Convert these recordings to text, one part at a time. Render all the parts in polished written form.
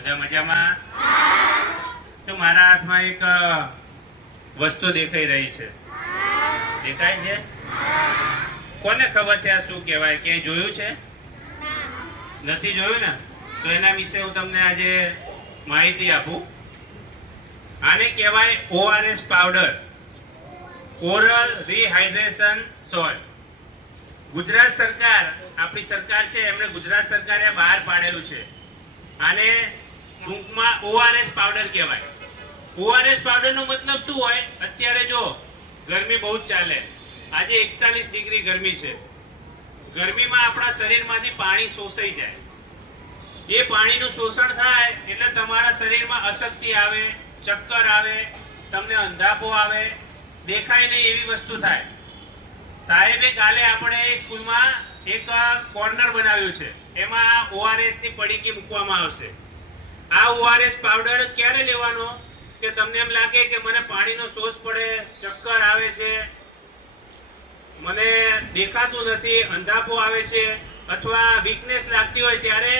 બધા મજામાં? તો મારા હાથમાં એક વસ્તુ દેખાઈ રહી છે. દેખાય છે? કોને ખબર છે આ શું કહેવાય? ક્યાંય જોયું છે? નથી જોયું ને? તો એના વિશે હું તમને આજે માહિતી આપું. આને કહેવાય ORS powder, oral rehydration salt. Gujarat સરકાર, આપણી સરકાર છે, એમણે ગુજરાત સરકારે બહાર પાડેલું છે. આને ટૂંકમાં ORS પાવડર કહેવાય. ORS પાવડર નો મતલબ શું હોય? અત્યારે જો ગરમી બહુ જ ચાલે, આજે 41 ડિગ્રી ગરમી છે. ગરમીમાં આપણા શરીરમાંથી પાણી શોષાઈ જાય. એ પાણીનું શોષણ થાય એટલે તમારા શરીરમાં અશક્તિ આવે, ચક્કર આવે, તમને અંધાપો આવે, દેખાય નહીં એવી વસ્તુ થાય. સાહેબે કાલે આપણે સ્કૂલમાં એક કોર્નર બનાવ્યું છે, એમાં ORS ની પડીકી મૂકવામાં આવશે. આ ORS પાવડર ક્યારે લેવાનો? કે તમને એમ લાગે કે મને પાણીનો શોષ પડે, ચક્કર આવે છે, મને દેખાતું નથી, અંધાપો આવે છે, અથવા વીકનેસ લાગતી હોય, ત્યારે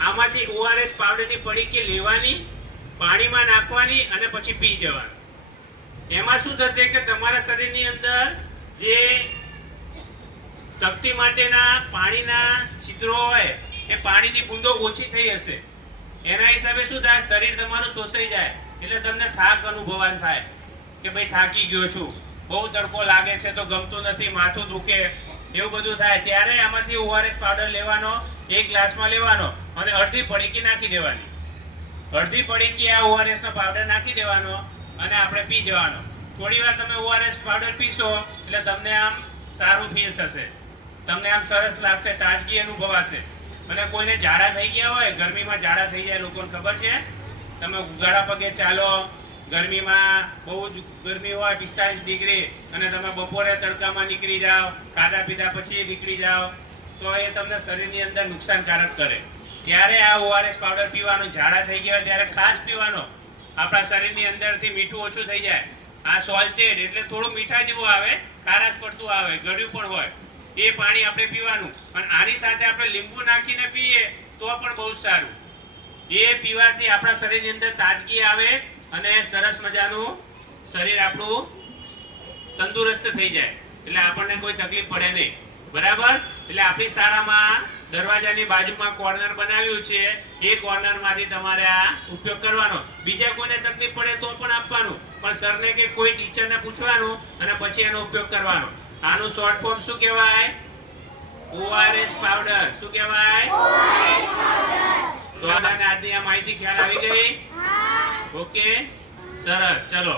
આમાંથી ORS પાવડરની પડીકી લેવાની, પાણીમાં નાખવાની અને પછી પી જવાનું. એમાં શું થશે કે તમારા શરીરની અંદર જે શક્તિ માટેના પાણીના છિદ્રો હોય એ પાણીની બૂંદો ઓછી થઈ હશે. એના હિસાબે શું થાય? શરીર તમારું શોષાઈ જાય એટલે તમને થાક અનુભવાન થાય કે ભાઈ થાકી ગયો છું, બહુ તડકો લાગે છે, તો ગમતું નથી, માથું દુખે, એવું બધું થાય. ત્યારે આમાંથી ORS પાવડર લેવાનો, એક ગ્લાસમાં લેવાનો અને અડધી પડીકી નાખી દેવાની. અડધી પડીકી આ ORS નો પાવડર નાખી દેવાનો અને આપણે પી જવાનો. થોડી વાર તમે ORS પાવડર પીશો એટલે તમને આમ સારું ફીલ થશે, તમને આમ સરસ લાગશે, તાજગી અનુભવાશે. અને કોઈને ઝાડા થઈ ગયા હોય, ગરમીમાં ઝાડા થઈ જાય, લોકોને ખબર છે, તમે ઉઘાડા પગે ચાલો, ગરમીમાં બહુ જ ગરમી હોય 45 ડિગ્રી, અને તમે બપોરે તડકામાં નીકળી જાઓ, ખાધા પીધા પછી નીકળી જાઓ, તો એ તમને શરીરની અંદર નુકસાનકારક કરે. ત્યારે આ ORS પાવડર પીવાનો. ઝાડા થઈ ગયા ત્યારે ખાસ પીવાનો. આપણા શરીરની અંદરથી મીઠું ઓછું થઈ જાય. આ સોલ્ટેડ એટલે થોડું મીઠા જેવું આવે, ખારાશ પડતું આવે, ગળ્યું પણ હોય, એ પાણી આપણે પીવાનું. અને આની સાથે આપણે લીંબુ નાખીને પીએ તો પણ બહુ સારું. એ પીવાથી આપણા શરીરની અંદર તાજગી આવે અને સરસ મજાનું શરીર આપણું તંદુરસ્ત થઈ જાય, એટલે આપણને કોઈ તકલીફ પડે નહીં. બરાબર? એટલે આપણી શાળામાં દરવાજાની બાજુમાં કોર્નર બનાવ્યું છે, એ કોર્નરમાંથી તમારે આ ઉપયોગ કરવાનો. બીજા કોઈને તકલીફ પડે તો પણ આપવાનું, પણ સરને કે કોઈ ટીચરને પૂછવાનું અને પછી એનો ઉપયોગ કરવાનો. આનું શોર્ટ ફોર્મ શું કહેવાય? ORS powder. શું કહેવાય? તો આજની આ માહિતી ખ્યાલ આવી ગઈ? ઓકે, સરસ. ચલો.